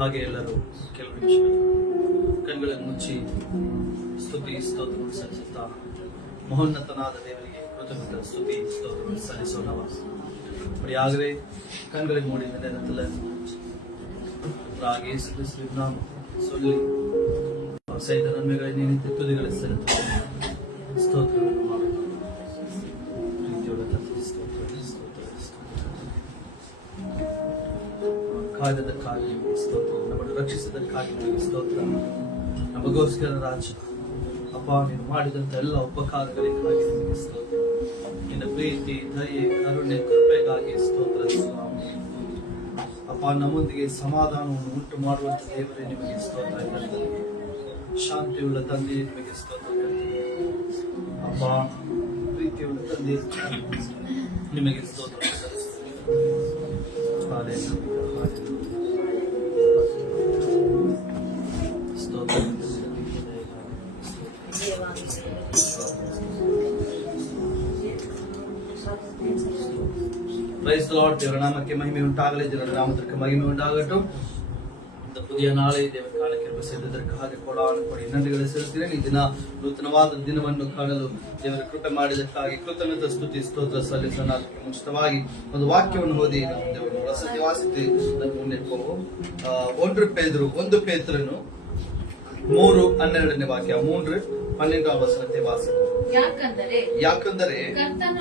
ಹಾಗೆ ಎಲ್ಲರೂ ಕೆಲವು ನಿಮಿಷಗಳು ಕಣ್ಗಳನ್ನು ಮುಚ್ಚಿ ಸ್ತುತಿ ಸ್ತೋತ್ರವನ್ನು ಸಲ್ಲಿಸುತ್ತಾ ಮಹೋನ್ನತನಾದ ದೇವರಿಗೆ ಕೃತಜ್ಞತ ಸ್ತುತಿ ಸ್ತೋತ್ರವನ್ನು ಸಲ್ಲಿಸೋಣವ. அப்படியாகவே கண்களை மூடி இந்த நேரத்தில் இயேசு கிறிஸ்துவின் நாமம் சொல்லி அவர் செய்த நன்மைகளை நினைத்து துதிகளை செலுத்துவோம். ஸ்தோத்திரம் ಕಾಯ್ದಕ್ಕಾಗಿ ಸ್ತೋತ್ರ, ನಮ್ಮನ್ನು ರಕ್ಷಿಸಿದ್ದಕ್ಕಾಗಿ ಸ್ತೋತ್ರ. ನಮಗೋಸ್ಕರ ರಾಜ ಅಪ್ಪ ನೀನು ಮಾಡಿದಂತ ಎಲ್ಲ ಉಪಕಾರಗಳಿಗಾಗಿ ನಿಮಗೆ ಸ್ತೋತ್ರ. ನಿನ್ನ ಪ್ರೀತಿ, ದಯೆ, ಕರುಣೆ, ಕೃಪೆಗಾಗಿ ಸ್ತೋತ್ರ ಸ್ವಾಮಿ. ಅಪ್ಪ ನಮ್ಮೊಂದಿಗೆ ಸಮಾಧಾನವನ್ನು ಉಂಟು ಮಾಡುವಂತ ದೇವರೇ ನಿಮಗೆ ಸ್ತೋತ್ರ. ಶಾಂತಿಯುಳ್ಳ ತಂದೆ ನಿಮಗೆ ಸ್ತೋತ್ರ. ಅಪ್ಪ ಪ್ರೀತಿಯುಳ್ಳ ತಂದೆ ನಿಮಗೆ ಸ್ತೋತ್ರ. Praise the Lord. ದೇವರ ನಾಮಕ್ಕೆ ಮಹಿಮೆ ಉಂಟಾಗಲಿ, ದೇವರ ನಾಮಕ್ಕೆ ಮಹಿಮೆ ಉಂಟಾಗட்டும். இந்த புதிய நாளை ದೇವರ ಕಾಲ ಕೃಪೆ ಸೇರಿದ್ದಕ್ಕಾಗಿ ಕೊಡಿ ನನ್ನುಗಳು ಸಲ್ಲಿಸುತ್ತೇನೆ. ಈ ದಿನ ನೂತನವಾದ ದಿನವನ್ನು ಕಾಣಲು ದೇವರ ಕೃಪೆ ಮಾಡಿದ್ದಕ್ಕಾಗಿ ಕೃತಜ್ಞತಾ ಸ್ತುತಿ ಸ್ತೋತ್ರ ಸಲ್ಲಿಸೋಣ. ಮುಂಚಿತವಾಗಿ ಒಂದು ವಾಕ್ಯವನ್ನು ಓದಿ ದೇವರು ವಸತಿ ವಾಸಿತಿ ಮುಂದೆ 1 ಪೇತ್ರನು 3:12 ವಾಕ್ಯ 3:12 ವಚನತೆ ವಾಸಿತು. ಯಾಕಂದರೆ ಕರ್ತನು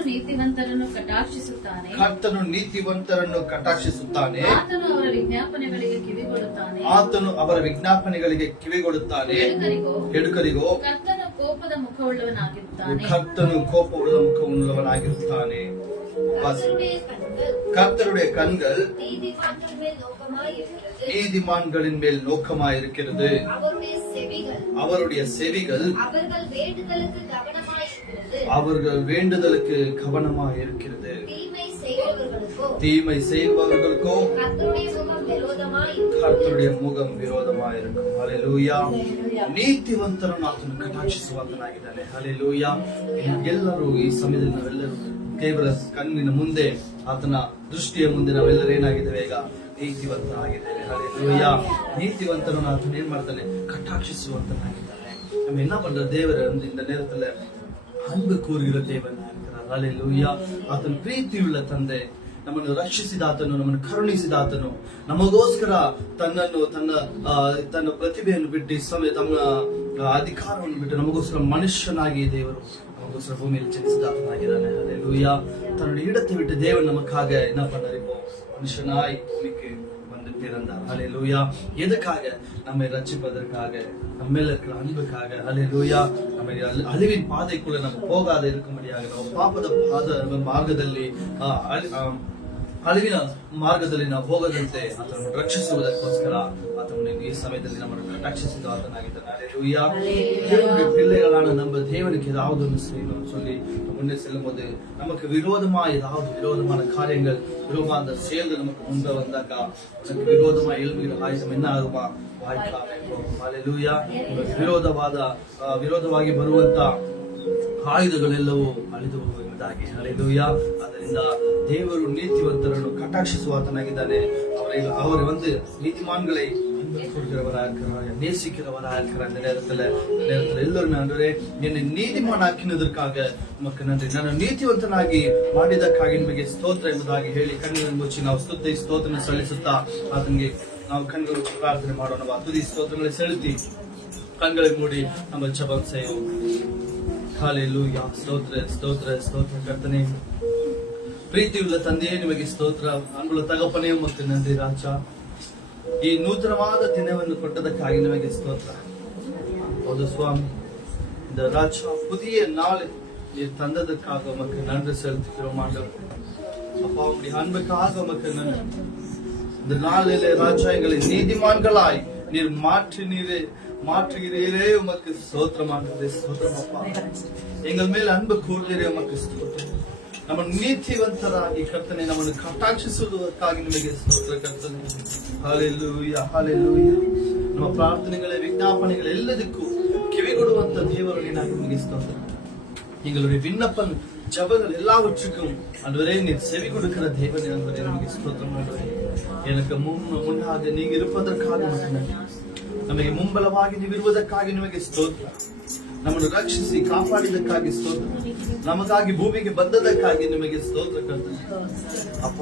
ನೀತಿವಂತರನ್ನು ಕಟಾಕ್ಷಿಸುತ್ತಾನೆ, ಆತನು ಅವರ ವಿಜ್ಞಾಪನೆಗಳಿಗೆ ಕಿವಿಗೊಡುತ್ತಾನೆ. ಕೆಡುಕರಿಗೋ ಕರ್ತನು ಕೋಪದ ಮುಖವುಳ್ಳವನಾಗಿರುತ್ತಾನೆ. கர்த்தருடைய கண்கள் நீதிமான்களின் மேல் நோக்கமாயிருக்கிறது. அவருடைய செவிகள் அவர்கள் வேண்டுதலுக்கு கவனமாயிருக்கிறது. தீமை செய்பவர்களுக்கோ கர்த்தருடைய முகம் விரோதமாயிருக்கும். ஹல்லேலೂಯಾ. ನೀತಿವಂತರನ್ನು ಆತನು ಕಟಾಕ್ಷಿಸುವಾತನಾಗಿದ್ದಾನೆ. ಹಲ್ಲೇಲೂಯಾ. ಎಲ್ಲರೂ ಈ ಸಮಯದಲ್ಲಿ ನಾವೆಲ್ಲರೂ ದೇವರ ಕಣ್ಣಿನ ಮುಂದೆ, ಆತನ ದೃಷ್ಟಿಯ ಮುಂದೆ ನಾವೆಲ್ಲರೂ ಏನಾಗಿದ್ದೇವೆ? ಈಗ ನೀತಿವಂತರಾಗಿದ್ದೇವೆ. ಹಲ್ಲೇಲೂಯಾ. ನೀತಿವಂತರನ್ನು ಆತನು ಏನ್ ಮಾಡ್ತಾನೆ? ಕಟಾಕ್ಷಿಸುವಂತನಾಗಿದ್ದಾನೆ. நம்ம என்ன பண்ற? தேவரை இந்த நேரத்துல அன்பு கூறுகிற தேவனா இருக்கிறார். ஹல்லேலூயா. ಆತನ ಪ್ರೀತಿಯುಳ್ಳ ತಂದೆ, ನಮ್ಮನ್ನು ರಕ್ಷಿಸಿದ ಆತನು, ನಮ್ಮನ್ನು ಕರುಣಿಸಿದ ಆತನು, ನಮಗೋಸ್ಕರ ತನ್ನ ಪ್ರತಿಭೆಯನ್ನು ಬಿಟ್ಟು ತಮ್ಮ ಅಧಿಕಾರವನ್ನು ಬಿಟ್ಟು ನಮಗೋಸ್ಕರ ಮನುಷ್ಯನಾಗಿ ದೇವರು ನಮಗೋಸ್ಕರ ಭೂಮಿಯಲ್ಲಿ ಜನಿಸಿದ ಆತನಾಗಿದ್ದಾನೆ. ஹல்லேலூயா. தன்னுடைய இடத்தை விட்டு தேவன் நமக்காக என்ன பண்ணார்? இப்போ மனுஷனாய் பூமிக்கு வந்து பிறந்தார். ஹல்லேலூயா. எதுக்காக? நம்மை ரட்சிப்பதற்காக, நம்ம மேல இருக்கிற அன்புக்காக. ஹல்லேலூயா. நம்ம அழிவின் பாதைக்குள்ள நம்ம போகாத இருக்கும்படியாக, நம்ம ಪಾಪದ ಮಾರ್ಗದಲ್ಲಿ ಅಳಿವಿನ ಮಾರ್ಗದಲ್ಲಿ ನಾವು ಹೋಗದಂತೆ ಆತನನ್ನು ರಕ್ಷಿಸುವುದಕ್ಕೋಸ್ಕರ ಆತನು ಈ ಸಮಯದಲ್ಲಿ ನಮ್ಮನ್ನು ರಕ್ಷಿಸಿದ ಆತನಾಗಿದ್ದಾನೆ. ஹல்லேலூயா. தேவனுடைய பிள்ளைகளான நம்ம தேவனுக்கு ஏதாவது ஒன்று செய்யணும் சொல்லி முன்னே செல்லும் போது நமக்கு விரோதமான காரியங்கள், விரோதமான செயல்கள் நமக்கு முன்பே வந்தாக்கா நமக்கு விரோதமா எழுதுகிற ஆயுதம் என்ன ಆಗುಮಾ? ஹல்லேலூயா. ವಿರೋಧವಾಗಿ ಬರುವಂತ ಆಯುಧಗಳೆಲ್ಲವೂ ಅಳಿದು ಹೋಗುವುದಾಗಿ. ಹಲ್ಲೇಲೂಯಾ. ಅದರಿಂದ ದೇವರು ನೀತಿವಂತರನ್ನು ಕಟಾಕ್ಷಿಸುವಾತನಾಗಿದ್ದಾನೆ. அவர் நீதிமான்களை நேசிக்கிறவராக இருக்கிற அந்த நேரத்துல எல்லாருமே ஆண்டவரே என்னை நீதிமானாக்கினதற்காக உமக்கு நன்றி, ನಾನು ನೀತಿವಂತನಾಗಿ ಮಾಡಿದಕ್ಕಾಗಿ ನಿಮಗೆ ಸ್ತೋತ್ರ ಎಂಬುದಾಗಿ ಹೇಳಿ ಕಣ್ಣನ್ನು ಮುಚ್ಚಿ ನಾವು ಸ್ತುತಿ ಸ್ತೋತ್ರ ಸಲ್ಲಿಸುತ್ತಾ ಅದಕ್ಕೆ ನಾವು ಕಣ್ಣು ಮುಚ್ಚಿ ಪ್ರಾರ್ಥನೆ ಮಾಡೋಣ. ತುದಿ ಸ್ತೋತ್ರங்களை செலுத்தி கண்களை மூடி நம்ம ஜெபம் செய்வோம். ஹல்லேலூயா. ಸ್ತೋತ್ರ ಸ್ತೋತ್ರ ಸ್ತೋತ್ರ ಕರ್ತನೇ. ಪ್ರೀತಿಯುಳ್ಳ ತಂದೆಯೇ ನಿಮಗೆ ಸ್ತೋತ್ರ. ಅನ್ಬುಳ್ಳ ತಗಪ್ಪನೇ ಮತ್ತು நன்றி ராஜா. ಈ ನೂತನವಾದ ದಿನವನ್ನು ಕೊಟ್ಟದಕ್ಕಾಗಿ ನಿಮಗೆ ಸ್ತೋತ್ರ. ಹೌದು ಸ್ವಾಮಿ, இந்த ராஜா புதிய நாள் நீர் தந்ததற்காக உமக்கு நன்றி செலுத்துகிறோம் ஆண்டவரே. அப்பா உம்முடைய அன்புக்காக உமக்கு நன்றி. இந்த நாளிலே ராஜா எங்களை நீதிமான்களாய் நீர் மாற்றுகிறீரே உமக்கு ஸ்தோத்திரம் ஆண்டவரே. ஸ்தோத்திரம் அப்பா. எங்கள் மேல் அன்பு கூறுகிறே உமக்கு ஸ்தோத்திரம். ನಮ್ಮ ನೀತಿವಂತರಾಗಿ ಕರ್ತನೆ ನಮ್ಮನ್ನು ಕಟಾಕ್ಷಿಸುವುದಕ್ಕಾಗಿ ನಿಮಗೆ ಸ್ತೋತ್ರ ಕರ್ತನೆ. ಹಲ್ಲೇಲೂಯಾ. ಹಲ್ಲೇಲೂಯಾ. ನಮ್ಮ ಪ್ರಾರ್ಥನೆಗಳ ವಿಜ್ಞಾಪನೆಗಳೆಲ್ಲದಕ್ಕೂ ಕಿವಿಗೊಡುವಂತ ದೇವರು ನೀನಾಗಿ ನಿಮಗೆ ಸ್ತೋತ್ರ. எங்களுடைய விண்ணப்பம் ஜபங்கள் எல்லாவற்றுக்கும் ஆண்டவரே நீர் செவி கொடுக்கிற தேவன் என்பதை நமக்கு ஸ்தோத்திரம் ஆண்டவரே. எனக்கு முன்னாக நீங்க இருப்பதற்காக ನಮಗೆ ಮುಂಬಲವಾಗಿ ನೀವು ಇರುವುದಕ್ಕಾಗಿ ನಿಮಗೆ ಸ್ತೋತ್ರ. ನಮ್ಮನ್ನು ರಕ್ಷಿಸಿ ಕಾಪಾಡಿದಕ್ಕಾಗಿ ಸ್ತೋತ್ರ. ನಮಗಾಗಿ ಭೂಮಿಗೆ ಬಂದದಕ್ಕಾಗಿ ನಿಮಗೆ ಸ್ತೋತ್ರ ಕರ್ತನೆ. ಅಪ್ಪ,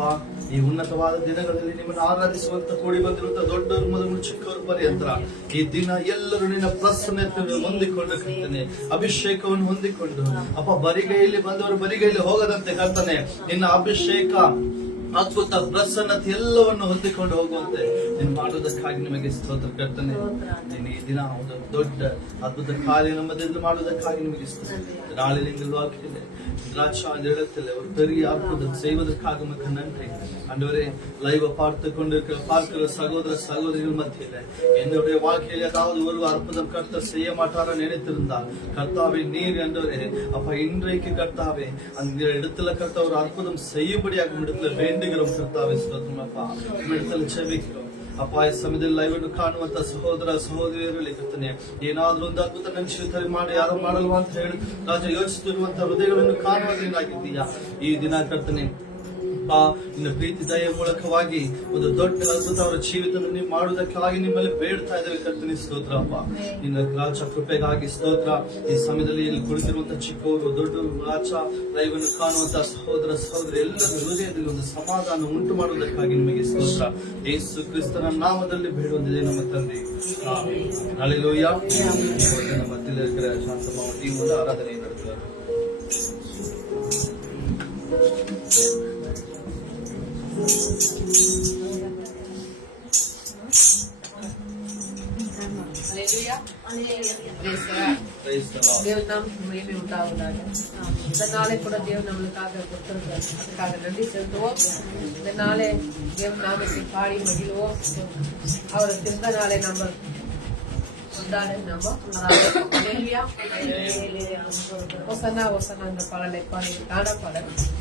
ಈ ಉನ್ನತವಾದ ದಿನಗಳಲ್ಲಿ ನಿಮ್ಮನ್ನು ಆರಾಧಿಸುವಂತ ಕೂಡಿ ಬಂದಿರುವಂತ ದೊಡ್ಡವರು ಮೊದಲು ಚಿಕ್ಕವರು ಪರ್ಯಂತ ಈ ದಿನ ಎಲ್ಲರೂ ನಿನ್ನ ಪ್ರಸನ್ನತೆಯನ್ನು ಹೊಂದಿಕೊಂಡು ಕರ್ತನೆ, ಅಭಿಷೇಕವನ್ನು ಹೊಂದಿಕೊಂಡು ಅಪ್ಪ, ಬರಿಗೈಯಲ್ಲಿ ಬಂದವರು ಬರಿಗೈಯಲ್ಲಿ ಹೋಗದಂತೆ ಕರ್ತನೆ, ನಿನ್ನ ಅಭಿಷೇಕ ಅದ್ಭುತ ಪ್ರಸನ್ನತೆ ಎಲ್ಲವನ್ನು ಹೊಂದಿಕೊಂಡು ಹೋಗುವಂತೆ ನೀನು ಮಾಡುವುದಕ್ಕಾಗಿ ನಿಮಗೆ ಸ್ತೋತ್ರ ಕರ್ತನೆ. ನೀನು ಈ ದಿನ ಒಂದು ದೊಡ್ಡ ಅದ್ಭುತ ಕಾರ್ಯ ನಮ್ಮದೆಲ್ಲ ಮಾಡುವುದಕ್ಕಾಗಿ ನಿಮಗೆ ಸ್ತೋತ್ರ. நாளில் எங்கள் வாழ்க்கையில திராட்சை அந்த இடத்துல ஒரு பெரிய அற்புதம் செய்வதற்காக உமக்கு நன்றி ஆண்டவரே. லைவ பார்க்கிற சகோதர சகோதரிகள் மத்தியில என்னுடைய வாழ்க்கையில ஏதாவது ஒரு அற்புதம் கர்த்தர் செய்ய மாட்டார நினைத்திருந்தால் கர்த்தாவே நீர் ஆண்டவரே அப்ப இன்றைக்கு கர்த்தாவே அந்த இடத்துல கர்த்தா ஒரு அற்புதம் செய்யும்படியாக இடத்துல வேண்டுகிறோம் கர்த்தாவே. ஸ்தோத்திரம் அப்பா, இடத்துல செபிக்கிறோம் ಅಪ್ಪ. ಈ ಸಮಯದಲ್ಲಿ ಲೈವ್ ಕಾಣುವಂತ ಸಹೋದರ ಸಹೋದರಿಯರಲ್ಲಿ ಕರ್ತನೆ, ಏನಾದ್ರೂ ಒಂದು ಅದ್ಭುತ ನೆನಪು ಮಾಡಿ ಯಾರು ಮಾಡಲ್ವಾ ಅಂತ ಹೇಳಿ ರಾಜ ಯೋಚಿಸುತ್ತಿರುವಂತ ಹೃದಯಗಳನ್ನು ಕಾಣುವುದೇನಾಗಿದ್ದೀಯಾ ಈ ದಿನ ಕರ್ತನೆ. ನಿನ್ನ ಪ್ರೀತಿ ದಯ ಮೂಲಕವಾಗಿ ಒಂದು ದೊಡ್ಡ ಅದ್ಭುತ ಅವರ ಜೀವಿತವನ್ನು ನೀವು ಮಾಡುವುದಕ್ಕಾಗಿ ನಿಮ್ಮಲ್ಲಿ ಬೇಡ್ತಾ ಇದ್ದೇವೆ ಕರ್ತನೆ. ಸ್ತೋತ್ರ ಅಪ್ಪ, ನಿನ್ನ ರಾಜ ಕೃಪೆಗಾಗಿ ಸ್ತೋತ್ರ. ಈ ಸಮಯದಲ್ಲಿ ಇಲ್ಲಿ ಕುಳಿತಿರುವಂತ ಚಿಕ್ಕವರು ದೊಡ್ಡವರು ರಾಜ ದೈವವನ್ನು ಕಾಣುವಂತ ಸಹೋದರ ಸಹೋದರಿ ಎಲ್ಲರ ಹೃದಯದಲ್ಲಿ ಒಂದು ಸಮಾಧಾನ ಉಂಟು ಮಾಡುವುದಕ್ಕಾಗಿ ನಿಮಗೆ ಸ್ತೋತ್ರ. ಯೇಸು ಕ್ರಿಸ್ತನ ನಾಮದಲ್ಲಿ ಬೇಡುವಂತಿದೆ ನಮ್ಮ ತಂದೆ. ಹಲ್ಲೆಲೂಯ. ನಮ್ಮ ಮಧ್ಯದಲ್ಲಿ இருக்கிற ಶಾಂತಮ್ಮ ಈ ಒಂದು ಆರಾಧನೆ ನಡೆಸುತ್ತಾರೆ. தேவன் நாம் மகிமை உண்டாவதாக. இந்த நாளை கூட தேவன் நம்மளுக்காக கொடுத்திருக்கிறார், அதுக்காக நன்றி செலுத்துவோம். இந்த நாளை தேவன் நாமத்தை பாடி மகிழ்வோம். அவருக்கு இந்த நாளை நம்ம ஒசனா ஒசனா அந்த பாடலை பாடி காணப்பட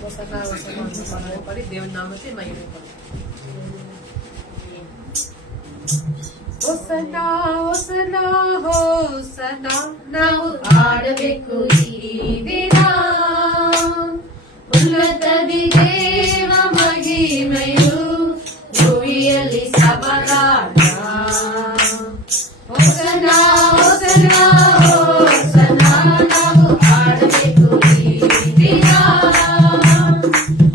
ஒசனா ஒசனா அந்த பாடலை பாடி தேவன் நாமத்தை மகிழ்ப்படும். ಹೊಸನಾ ಹೊಸನಾ ಹೊಸನಾ ನಾವು ಆಡಬೇಕು ಈ ದಿನ, ಉನ್ನತದಿ ದೇವ ಮಹಿಮೆಯು ಭೂಮಿಯಲ್ಲಿ ಸಮಾಧಾನ. ಹೊಸನಾ ಹೊಸನಾ ಹೊಸನಾ ನಾವು ಆಡಬೇಕು ಈ ದಿನ,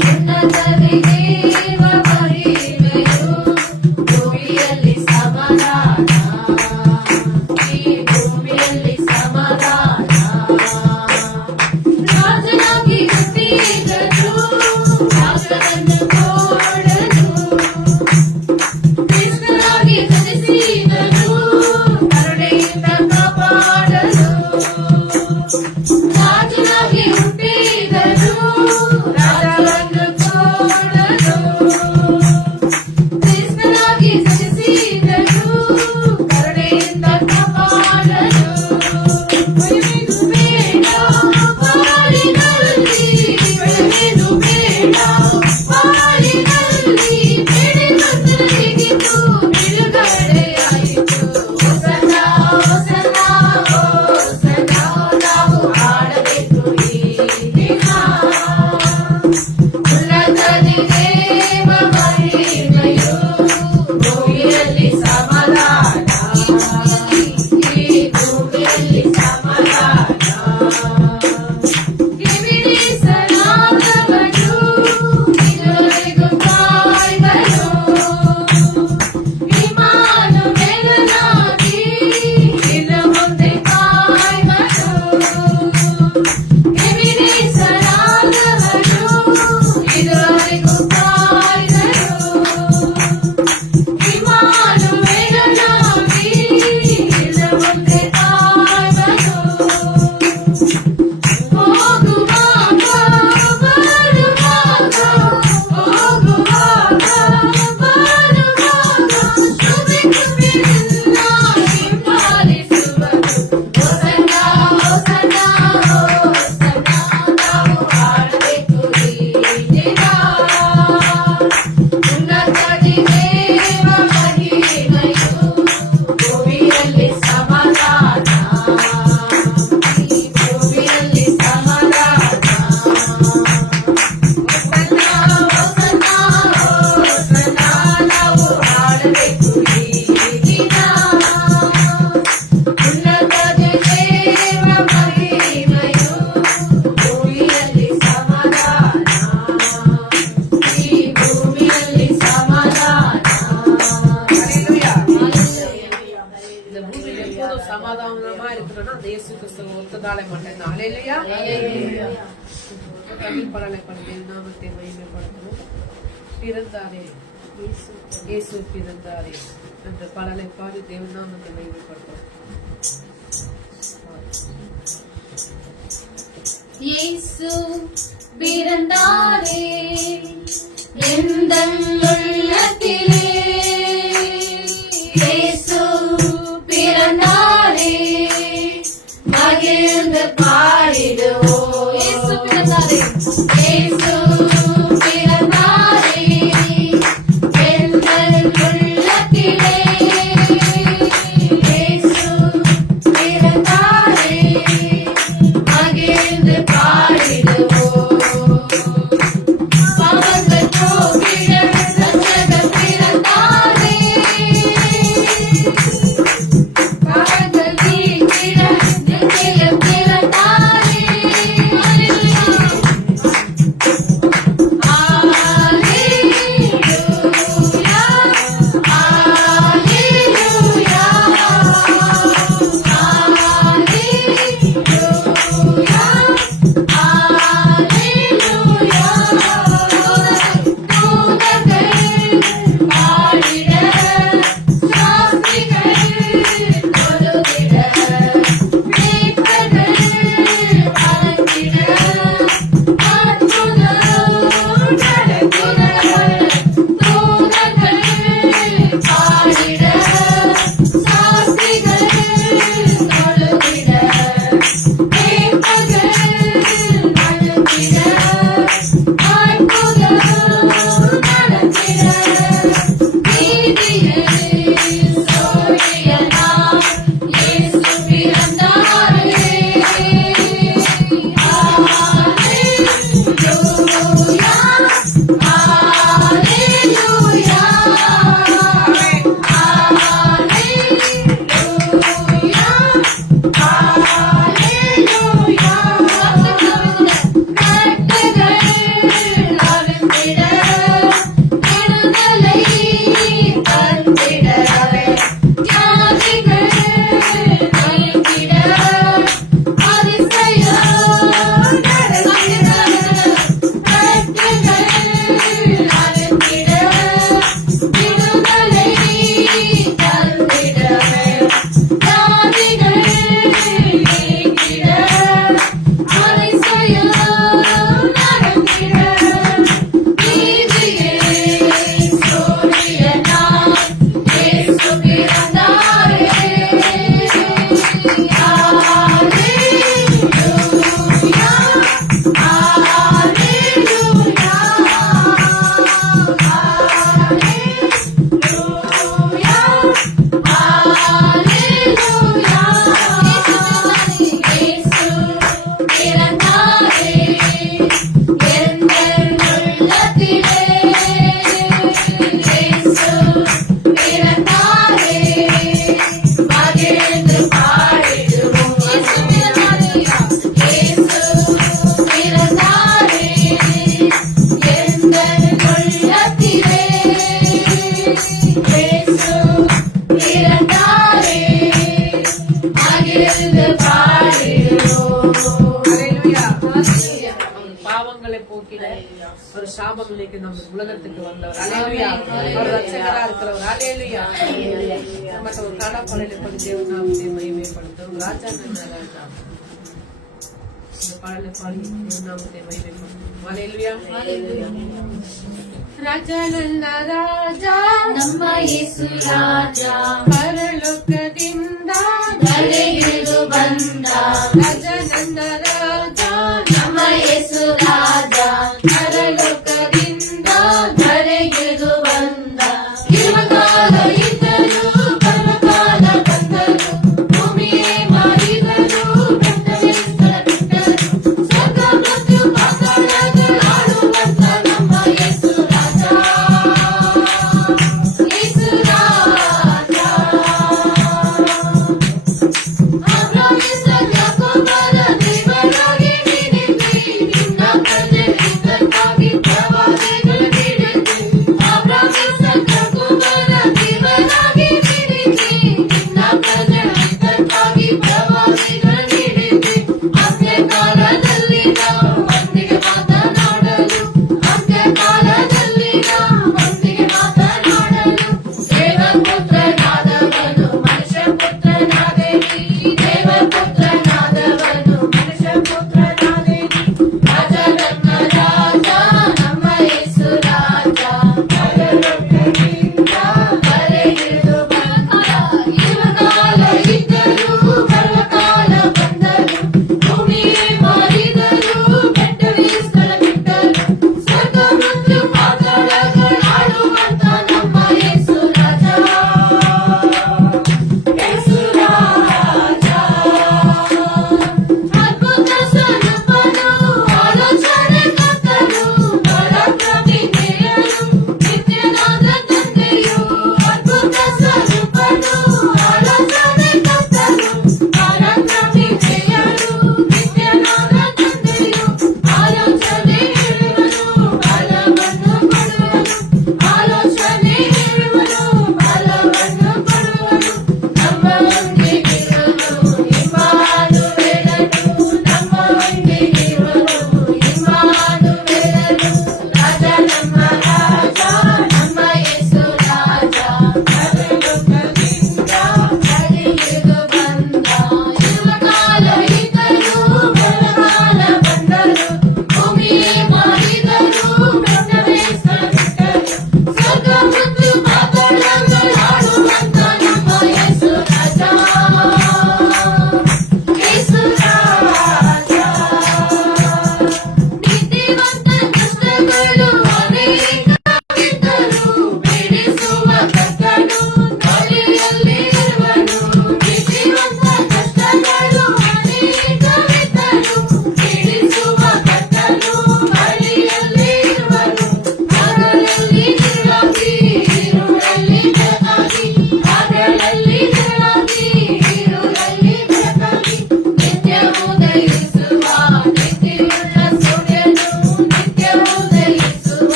ಉನ್ನತದಿ ದೇವ ಮಹಿಮೆಯು ಭೂಮಿಯಲ್ಲಿ ಕೃಷ್ಣನಾಗಿ நாளை மட்டும் ஹalleluya தமிழ் பாடலை பாடி நாமத்தை மகிமைப்படுத்துவோம். பிறந்தாரே இயேசு பிறந்தாரே என்ற பாடலை பாடி தேவநாமத்தை மகிமைப்படுத்துவோம். இயேசு பிறந்தாரே எந்தன் உள்ளத்திலே, இயேசு பிறந்தாரே மகிழ்ந்து பாடிடுவோம். இயேசு பிறந்தாரே, இயேசு பிறந்தாரே எந்தன் உள்ளத்திலே, இயேசு பிறந்தாரே மகிழ்ந்து பாடிடுவோம். பாவங்கள் போக்கிட ரட்சகர் பிறந்தாரே, பாவங்கள் நீக்கிட நித்தியம் பிறந்தாரே. ஹalleluya ஹalleluya பாவங்களை போக்கிட ஒரு சாபங்களுக்கு நம்ம உலகத்துக்கு வந்தவர். ஹalleluya அவர் ரட்சகரா இருக்கிறவர். ஹalleluya நம்ம ஒரு கடப்பாளையில படி தேவநாமத்தை மகிமைப்படுத்தும். ராஜா நல்ல ராஜா இந்த பாடலை பாடி தேவநாமத்தை மகிமைப்படுத்தும். ஹalleluya ರಾಜಾ ನನ್ನ ರಾಜ ನಮ್ಮ ಯೇಸು ರಾಜ ಪರಲೋಕದಿಂದ ಧರೆಗಿಳಿದು ಬಂದ. ರಾಜ ನನ್ನ ರಾಜ ನಮ್ಮ ಯೇಸು ರಾಜ ಪರಲೋಕದಿಂದ ಧರೆಗಿಳಿದು ಬಂದ. ಇರುವಕಾಲ ಇದ್ದರು ಪರಮಕಾಲ ಬಂದರು, ಭೂಮಿಯೇ ಮಾರಿದರು ಬೆಟ್ಟವೆತ್ತಲ ಬಿಟ್ಟರು. ಸ್ವರ್ಗ ಮತ್ತು ಪಾತಾಳಗಳಾಡುವಂತ ನಮ್ಮ ಯೇಸು ರಾಜ, ಯೇಸು ರಾಜ. ಅಬ್ರಹಾಂ, ಇಸಾಕ್, ಯಾಕೋಬ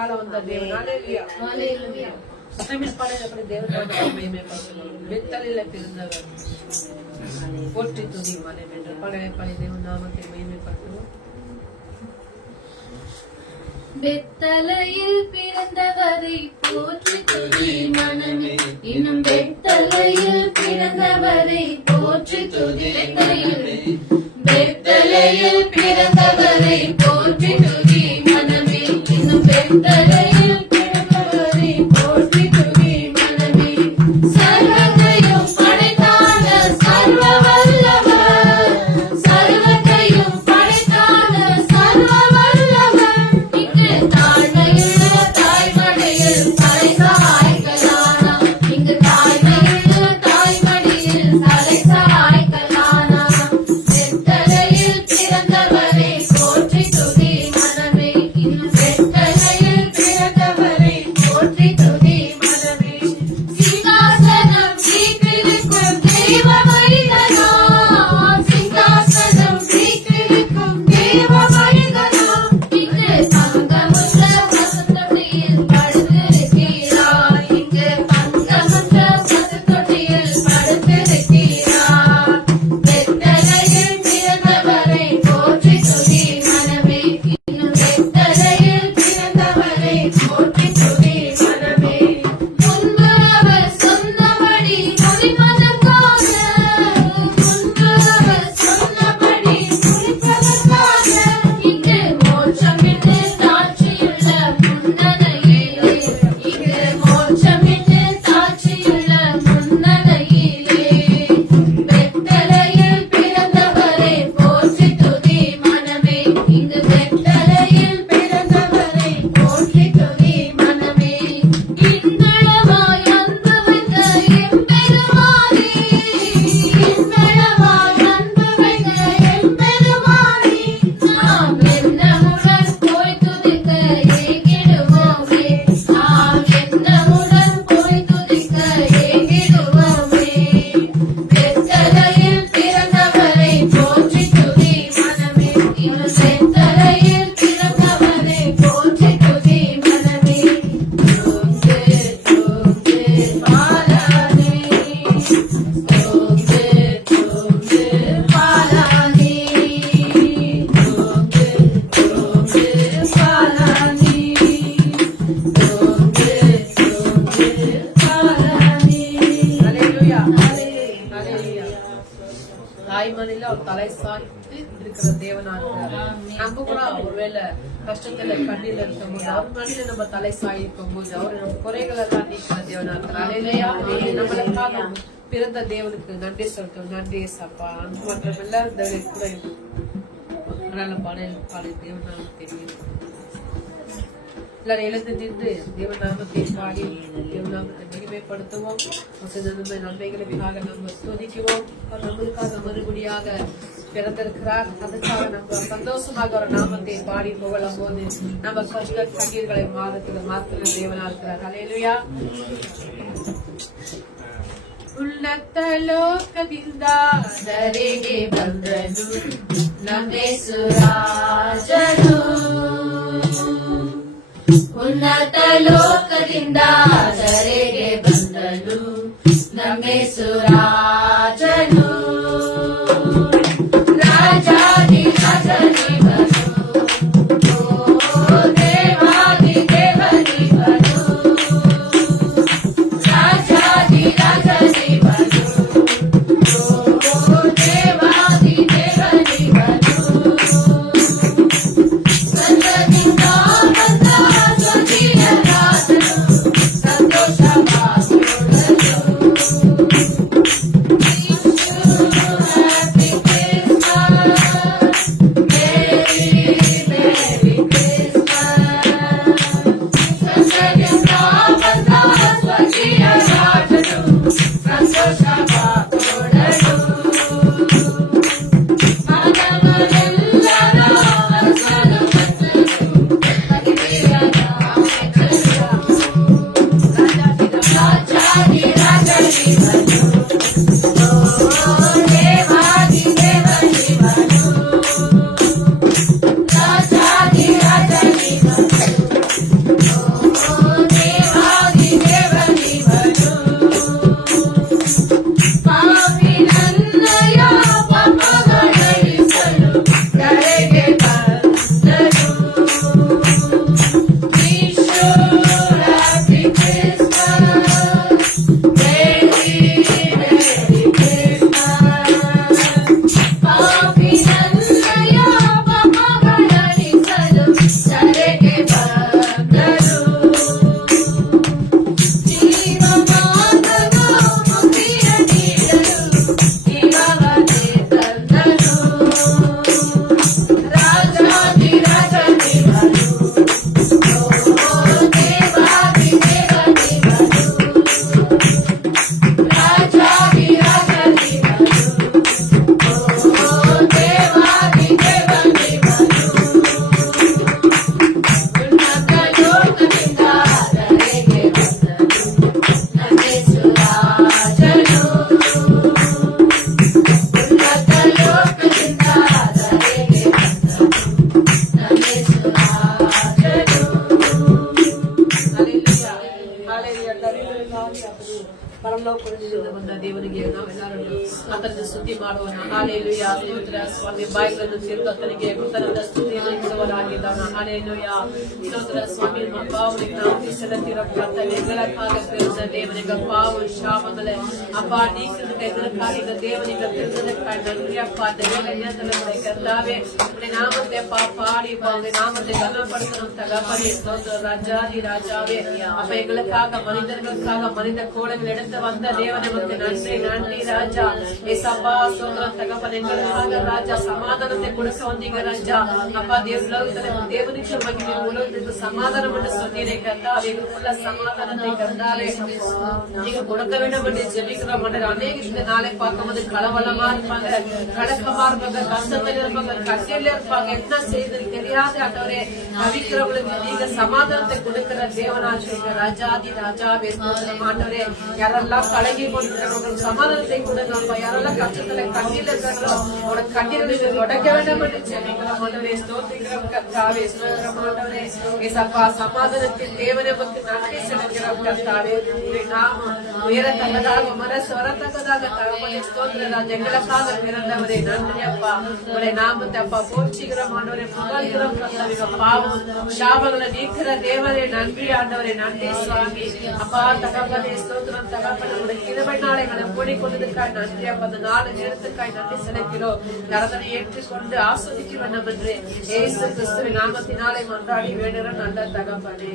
ஆள வந்த தேவன். ஹல்லேலூயா. ஹalleluya. தமிழ் பாடல்களை தேவனாமத்தை மகிமைப்படுத்துவோம். பெத்தலில பிறந்தவர் போற்றி துதி மனம் என்ற பாடலை பாடி தேவன் நாமத்தை மகிமைப்படுத்துவோம். பெத்தலையில் பிறந்தவரை போற்றி துதி மனமே, இன்னும் பெத்தலையில் பிறந்தவரை போற்றி துதி மனமே. பெத்தலையில் பிறந்தவரை போற்றி துதி மனமே, இன்னும் பெத்தலையில் பிறந்தவரை போற்றி துதி மனமே. சர்வத்தையும் படைத்தான சர்வ வல்லவர், சர்வத்தையும் படைத்தான சர்வ வல்லவர், இங்கு தாழ்மையுள்ள தாய்மடியில் தலை சாய்க்கலானா, இங்கு தாழ்மையுள்ள தாய்மடியில் தலை சாய்க்கலானா. பெத்தலையில் பிறந்தவரை போற்றி துதி மனமே, இன்னும் பெத்தலையில் பிறந்தவரை போற்றி துதி மனமே. சிங்காசனம் வீற்றிருக்கும் தேவ மனிதனா, சிங்காசனம் வீற்றிருக்கும் தேவ மனிதனா, இங்கு தங்கமுள்ள பசுத்தொட்டியில் படுத்திருக்கிறார், இங்கு தங்கமுள்ள பசுத்தொட்டியில் படுத்திருக்கிறார். பெத்தலையில் பிறந்தவரை போற்றி துதி மனமே, இன்னும் பெத்தலையில் பிறந்தவரை போற்றி துதி மனமே. முன்பு அவர் சொன்னபடி முடிப்பதற்காக, முன்பு அவர் சொன்னபடி முடிப்பதற்காக, இங்கு மோட்சம் என்று சாட்சியுள்ள முன்னணையிலே, இங்கு மோட்சம் என்று சாட்சியுள்ள முன்னணையிலே. பெத்தலையில் பிறந்தவரை போற்றி துதி மனமே, இங்கு பெத்தலையில் பிறந்தவரை போற்றி துதி மனமே. இன்பளவாய் அன்பு வைத்த எம்பெருமானே, இன்பளவாய் அன்பு வைத்த எம்பெருமானே, நாம் எண்ணமுடன் போய் துதிக்க ஏகிடுவோமே, நாம் எண்ணமுடன் போய் துதிக்க ஏகிடுவோமே. பெத்தலையில் பிறந்தவரை போற்றி துதி மனமே, இன்னும் பெத்தலையில் பிறந்தவரை போற்றி துதி மனமே. தூங்கு தூங்கு பாலானே, தூங்கு தூங்கு பாலானே, தூங்கு தூங்கு பாலானே, தூங்கு தூங்கு பாலானே. ஹல்லேலூயா. ஹல்லேலூயா. தாய்மடியில ஒரு தலை சாய்த்து இருக்கிற தேவனா இருக்கிறார். நம்ம கூட ஒருவேளை கஷ்டத்துல கண்ணீர்ல இருக்கும்போது அவர் மடியில நம்ம தலை சாயிருக்கும் போது அவர் நம்ம குறைகள் எல்லாம் நீக்கிற தேவனா இருக்கிறார். ஹல்லேலூயா. நம்மளுக்காக பிறந்த தேவனுக்கு நன்றி சொல்றோம். நன்றி ஏசப்பா. அன்பு மற்றும் எல்லாரும் தேவனுக்கு கூட இருக்கு. அதனால பாடல் தேவனால தெரியும். எல்லாரும் எழுந்து நின்று தேவநாமத்தை பாடி தேவநாமத்தை மகிமைப்படுத்துவோம். நன்மைகளுக்காக நம்ம சோதிக்குவோம். அவர் நம்மளுக்காக மறுபடியாக பிறந்திருக்கிறார். அதுக்காக நம்ம சந்தோஷமாக ஒரு நாமத்தை பாடி புகழும் போது நம்ம கஷ்ட கண்ணீர்களை மாத்திர தேவனா இருக்கிறார். ஹல்லேலூயா. ಉನ್ನತ ಲೋಕದಿಂದ ಧರೆಗೆ ಬಂದನು ನಮ್ಮೇಸು ರಾಜನು, ಉನ್ನತ ಲೋಕದಿಂದ ಧರೆಗೆ ಬಂದನು ನಮ್ಮೇಸು ರಾಜನು. ರಾಜಾದಿ ರಾಜನಿವನು, ಓ ದೇವಾದಿ ದೇವನಿವನು, ರಾಜಾದಿ ರಾಜನಿವನು, ಓ ದೇವಾದಿ ದೇವನಿವನು. ಸಂತದಿಂದ ಬಂದ ಸ್ವಕೀಯ ರಾಜನು, ಸಂತೋಷವಾಗಿರುಳನು. ಪರಲೋಕದಿಂದ ಬಂದ ದೇವರಿಗೆ ನಾವೆಲ್ಲರೂ ಆತನ ಸ್ತುತಿ ಮಾಡೋಣ. ಹಾಲೆಲೂಯಾ, ಸ್ತೋತ್ರ ಸ್ವಾಮಿ. ಬಾಯಿಗಳನ್ನು ತೆರೆದು ಆತನಿಗೆ ಕೃತಜ್ಞತಾ ಸ್ತುತಿಯನ್ನು ಇಡುವವರಾಗಿದ್ದಾನೆ. ಹಾಲೆಲೂಯಾ, ಸ್ತೋತ್ರ ಸ್ವಾಮಿ. ಅಪ್ಪಾವನಿಗೆ ನಾವು ಸೆಲೆತ್ತಿರಪ್ಪ ಎಗಳಕ್ಕಾಗ ತಿಳಿದ ದೇವನಿಗೆ ಪಾವು ಶಾಪಗಳೇ ಅಪ್ಪ ನೀಕಿನ ಎಗಳಕ್ಕಾಗಿದ್ದ ದೇವನಿಗೆ ತಿಳಿದಕ್ಕಾಗಿ ನನ್ರಿಯಪ್ಪ ದೇವನಿಗೆ ಕರ್ತಾವೆ ನಾಮತೆ ಪಾಡಿ ನಾಮತೆ ಗಮನಪಡಿಸணும் தகப்பனே. ಸ್ತೋತ್ರ ராஜாதி ராஜாவே. அப்ப எங்களுக்காக மனிதர்களுக்காக மனித கோலங்கள் எடுத்து வந்த தேவனை வந்து நன்றி நன்றி ராஜா. ஏசப்பா ಸ್ತೋತ್ರ தகப்பனே. எங்களுக்காக ராஜா சமாதானத்தை கொடுக்க வந்தீங்க ராஜா. அப்பா தேவனுக்கு மகிமை உலகத்துக்கு சமாதானம் என்று சொன்னீரே கர்த்தாவே. எங்களுக்குள்ள சமாதானத்தை கர்த்தாவே நீங்க கொடுக்க வேண்டும் என்று ஜெபிக்கிறோம். அநேக இந்த நாளை பார்க்கும்போது கலவலமா இருப்பாங்க, கலக்கமா இருப்பாங்க, கஷ்டத்தில் இருப்பாங்க, கஷ்டத்துல இருப்பாங்க, என்ன செய்து தெரியாத ஆண்டவரே தவிக்கிறவங்களுக்கு நீங்க சமாதானத்தை கொடுக்கிற தேவனாச்சரிங்க ராஜாதி ராஜாவே. ஆண்டவரே யாரெல்லாம் கலங்கி கொண்டிருக்கிறவங்களுக்கு சமாதானத்தை கொடுங்க. யாரெல்லாம் கஷ்டத்துல கண்ணீர் இருக்கிறாங்களோ அவனோட கண்ணீரை நீங்க தொடக்க வேண்டும் என்று ஜெபிக்கிறோம். ஆண்டவரே ஸ்தோத்திரிக்கிறோம் கர்த்தாவே. ஸ்தோத்திரம் ஆண்டவரே. ஏசப்பா சமாதானத்தின் தேவனை நமக்கு நன்றி செலுத்துகிறோம் கர்த்தாவே. நாம உயரத்தக்கதாக மனசு வரத்தக்கதாக தகப்பனே. ஸ்தோத்திர ராஜா. எங்களுக்காக பிறந்தவரே நன்றி அப்பா. உங்களுடைய நாமத்தை அப்பா போற்றுகிறோம் ஆண்டவரே. புகழ்கிறோம் கர்த்தாவே. பாவம் சாபங்களை நீக்கிற தேவரே நன்றி ஆண்டவரே. நன்றி சுவாமி. அப்பா தகப்பனே. ஸ்தோத்திரம் தகப்பனே. உங்களுடைய கிருபை நாளைகளை மூடிக்கொண்டதுக்காய் நன்றி அப்பா. அந்த 4 நேரத்துக்காய் நன்றி செலுத்தினோம். நரதனை ஏற்றுக்கொண்டு ஆஸ்வதிக்க வேண்டும் என்று இயேசு கிறிஸ்துவின் நாமத்தினாலே மன்றாடி வேண்டுகிறோம் நல்ல தகப்பனே.